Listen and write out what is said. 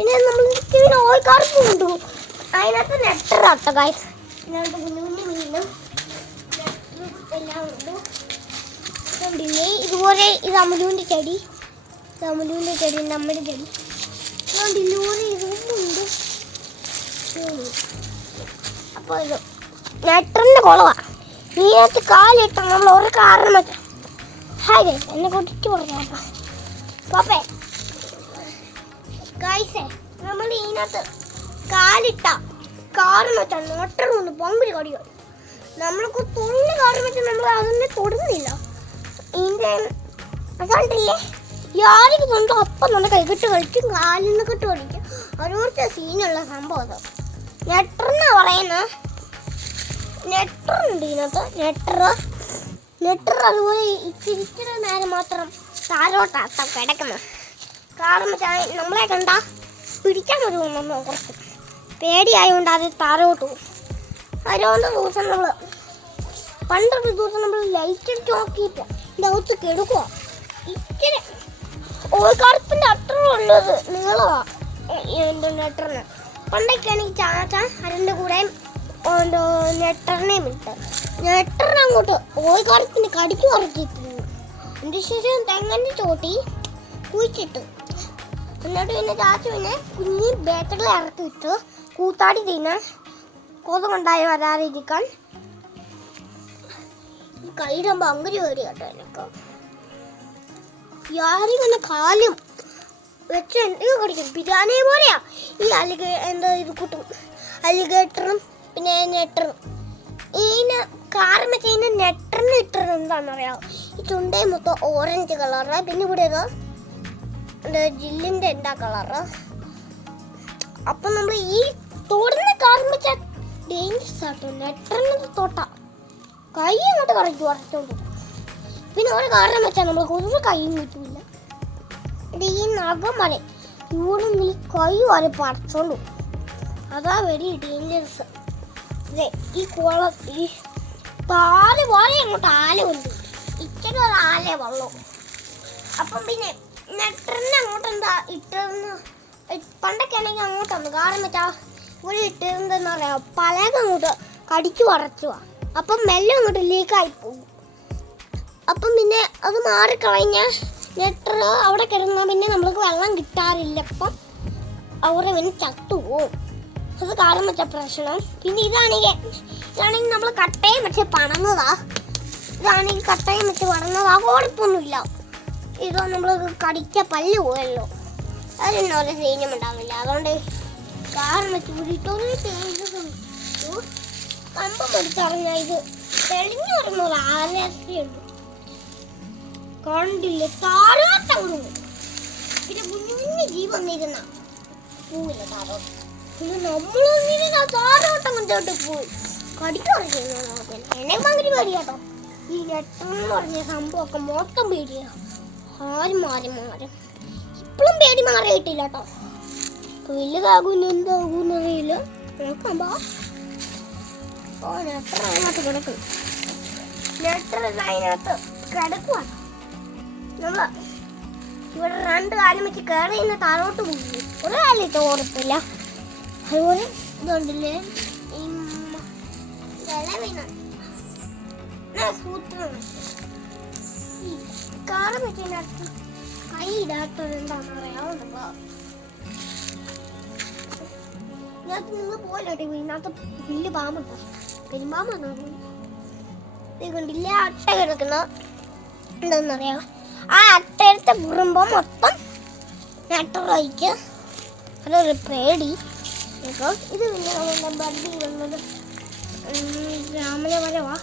പിന്നെ നമ്മൾ ഓൾ ഓയിക്കാർപ്പ് കൊണ്ടു അതിനകത്ത് നെറ്റർ അട്ട ഇതിനകത്ത് കുഞ്ഞു കുഞ്ഞു മീനും എല്ലാം ഉണ്ട്. ഇതുപോലെ ഇത് അമലുവിന്റെ ചെടി. ഇത് അമലുവിന്റെ ചെടി നമ്മുടെ ചെടി. ഇതുപോലെ ഇതുണ്ട് അപ്പോൾ ഇത് നെറ്ററിന്റെ കുളവാ. നീനകത്ത് കാലിട്ട് നമ്മൾ ഒരു കാരണം വെച്ചാൽ ഹായ് എന്നെ കൊണ്ടിട്ട് പറഞ്ഞു പാപ്പേ ഗൈസേ നമ്മൾ ഇതിനകത്ത് കാലിട്ട കാരണം വെച്ചാൽ നെട്ടർ ഒന്ന് പമ്പിൽ കടിയോ നമ്മൾക്ക് തുള്ളി കാറിന് വെച്ചാൽ നമ്മൾ അതൊന്നും തൊടുന്നില്ല. ഇതിന്റെ അതുകൊണ്ടില്ലേ യാതൊരു തൊണ്ടോ അപ്പം നമ്മൾ കൈകിട്ട് കളിക്കും കാലിൽ നിന്ന് കിട്ട് കളിക്കും. ഓരോരുത്തർ സീനുള്ള സംഭവം അത്. നെട്ടറെന്നാ പറയുന്നത് നെട്ടറുണ്ട് ഇതിനകത്ത് നെട്ടർ നെട്ടർ അതുപോലെ ഇച്ചിരി ഇച്ചിരി നേരം മാത്രം താരോട്ടാട്ടം കിടക്കുന്നത്. കാരണം നമ്മളെ കണ്ട പിടിക്കാൻ ഒരു നമ്മൾ കുറച്ച് പേടിയായതുകൊണ്ട് അത് താരോട്ട് പോകും. ദിവസം നമ്മൾ പണ്ടൊരു ദിവസം നമ്മൾ ലൈറ്റ് അടിച്ച് നോക്കിയിട്ട് ദിവസം കെടുക്കുക ഇച്ചിരി ഓൾക്കാർപ്പിന്റെ അത്ര ഉള്ളത് നീളമാണ് എന്റെ നെട്ടറിന്. പണ്ടൊക്കെയാണെങ്കിൽ ചാച്ച അതിന്റെ കൂടെ എന്തോ നെട്ടറിനെയും ഇട്ട് നെട്ടറിനങ്ങോട്ട് ഓൾക്കാർപ്പിന്റെ കടിക്ക് ഉറക്കിയിട്ടിരുന്നു അതിന്റെ ശേഷം തെങ്ങന്റെ ചോട്ടി. കുഴിച്ചിട്ടു. എന്നിട്ട് പിന്നെ ചാച്ചു പിന്നെ കുഞ്ഞി ബേക്കറിൽ ഇറക്കി വിട്ടു. കൂത്താടി തിന്നാൻ കൊതുകൊണ്ടായി വരാതിരിക്കാൻ കൈയിടുമ്പോൾ അങ്ങനെ പേടി കേട്ടോ എനിക്ക്. യാരിങ്ങനെ കാലും വെച്ച് എന്തൊക്കെ കടിക്കും. ബിരിയാണി പോലെയാ. ഈ അലിഗ എന്താ ഇത് കൂട്ടും? അലിഗേറ്ററും പിന്നെ നെട്ടറും ഇതിന് കാരണം ചെയ്യുന്ന നെട്ടറിന് ഇട്ടറിന് എന്താണെന്നറിയാം ഈ ചുണ്ടേ മൊത്തം ഓറഞ്ച് കളറാണ് പിന്നെ ഇവിടെ എന്താ ജില്ലിന്റെ എന്താ കളറ്? അപ്പം നമ്മൾ ഈ തൊടുന്ന കാർമിച്ച ഡേഞ്ചറസ് ആട്ടോ. നെട്ടറിന് തോട്ട. കൈ അങ്ങോട്ട് കറക്കി വരച്ചോണ്ട്. പിന്നെ ഒരു കാരണം വെച്ചാൽ നമ്മൾ ഒരു കൈയും കിട്ടില്ല ഇത് ഈ നഖം വരെ ഇവിടെ നീ കൈ വരെ പറിച്ചോണ്ട് അതാ വെരി ഡേഞ്ചറസ് അതെ ഈ കുള ഈ താൽ പോലെ അങ്ങോട്ട് ആല ഉണ്ട് ഇച്ചിരി ഒരു ആലേ വള്ളവും അപ്പം പിന്നെ നെട്ടറിന് അങ്ങോട്ട് എന്താ ഇട്ടതെന്ന് പണ്ടൊക്കെ ആണെങ്കിൽ അങ്ങോട്ടാണ്. കാരണം വെച്ചാ ഇവിടെ ഇട്ടിരുന്നെന്ന് പറയാം പലക അങ്ങോട്ട് കടിച്ചു വറച്ചുവാ. അപ്പം മെല്ലെ അങ്ങോട്ട് ലീക്കായി പോകും. അപ്പം പിന്നെ അത് മാറിക്കളഞ്ഞ നെട്ടർ അവിടെ കിടന്നാൽ പിന്നെ നമ്മൾക്ക് വെള്ളം കിട്ടാറില്ല. അപ്പം അവിടെ പിന്നെ ചത്തുപോകും അത് കാരണം വെച്ച പ്രശ്നം. പിന്നെ ഇതാണെങ്കിൽ ഇതാണെങ്കിൽ നമ്മൾ കട്ടയും വെച്ച് പണങ്ങതാ ഇതാണെങ്കിൽ കട്ടയും വെച്ച് പണങ്ങതാ കുഴപ്പമൊന്നുമില്ല ഇത് നമ്മൾ കടിച്ച പല്ല് പോയല്ലോ. അതിനൊന്നും ഒരു സീനും ഉണ്ടാവില്ല. അതുകൊണ്ട് കാരണം വെച്ച് കൂടിയിട്ടൊരു കമ്പം എടുത്തറിഞ്ഞാൽ ഇത് തെളിഞ്ഞു വരുന്ന ഒരു ആലസ്യുണ്ട് കണ്ടില്ല? താരോട്ട പിന്നെ കുഞ്ഞു കുഞ്ഞു ജീവ വന്നിരുന്ന പൂവില്ല താരോട്ടം പിന്നെ എന്നെ ഭയങ്കര പേടിയാട്ടോ. ഈ ലെറ്ററെന്ന് പറഞ്ഞ സംഭവമൊക്കെ മൊത്തം പേടിയാ. ആരും മാറി മാറി. ഇപ്പോഴും പേടി മാറിയിട്ടില്ല കേട്ടോ വലുതാകുന്ന എന്താകുന്നു അറിയില്ല. നോക്കാം ഓ ലെറ്റർ അതിനകത്ത് കിടക്കും. ലെറ്റർ അതിനകത്ത് കിടക്കുവാണ് നമ്മൾ ഇവിടെ രണ്ട് കാലം വെച്ച് കയറി നിന്ന് താഴോട്ട് പോകും ഒരു കാലിട്ട് ഓർത്തില്ല. അതുപോലെ ഇതുണ്ടല്ലേ? ഈ ഇല വീണ സൂത്രം? കാറ് വെച്ചതിനകത്ത് കൈ ഇടാത്തത് എന്താണെന്ന് അറിയാവുന്നുണ്ടോ ഇതിനകത്ത് നിങ്ങൾ പോലെ ഇതിനകത്ത് വലിയ പാമ്പുണ്ടോ. പെരുമ്പാമ്പാണോ ഇത് അട്ട കിടക്കുന്ന ആ അട്ടയെടുത്ത് മുറുമ്പോൾ മൊത്തം നട്ടറായിക്ക്. അതൊരു പേടി. ഇത് പിന്നെ നമ്മുടെ ബഡ്ഡി വന്നത് രാമല വരവാ